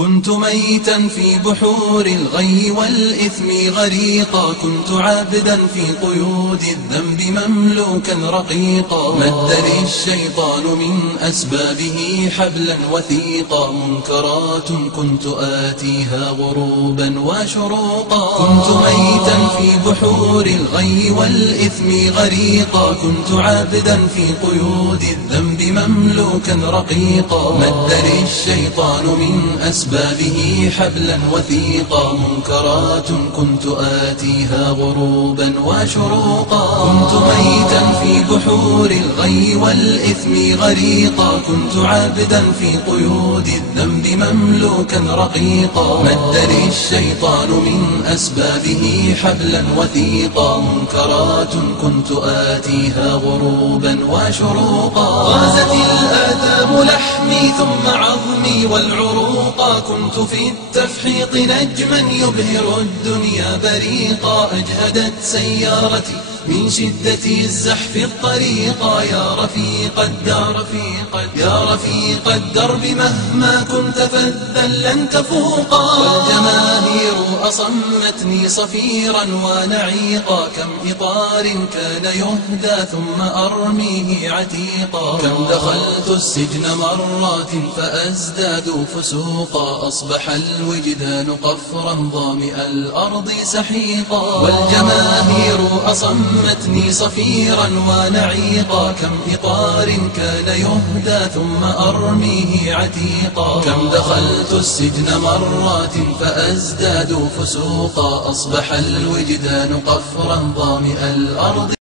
كنت ميتا في بحور الغي والإثم غريقا، كنت عابدا في قيود الذنب مملوكا رقيقا. مد لي الشيطان من أسبابه حبلا وثيقا، منكرات كنت آتيها غروبا وشروقا. كنت ميتا في بحور الغي والإثم غريقا، كنت عابدا في قيود الذنب مملوكا رقيقا. مد لي الشيطان من أسبابه حبلا وثيقا، منكرات كنت آتيها غروبا وشروقا. كنت ميتا في بحور الغي والإثم غريقا، كنت عابدا في قيود الذنب مملوكا رقيقا. مد لي الشيطان من أسبابه حبلا وثيقا، منكرات كنت آتيها غروبا وشروقا. غازت الآثام لحمي ثم عظمي والعروقا، كنت في التفحيط نجما يبهر الدنيا بريقا. أجهدت سيارتي من شدة الزحف الطريقا، يا رفيق الدار يا رفيق الدرب مهما كنت فذا لن تفوقا. والجماهير أصمتني صفيرا ونعيقا، كم إطار كان يهدى ثم أرميه عتيقا. كم دخلت السجن مرات فأزداد فسوقا، أصبح الوجدان قفرا ظامئ الأرض سحيقا. والجماهير أصمتني صفيرا ونعيقا، كم إطار كان يهدى ثم أرميه عتيقا. كم دخلت السجن مرات فأزداد فسوقا، أصبح الوجدان قفرا ظامئ الأرض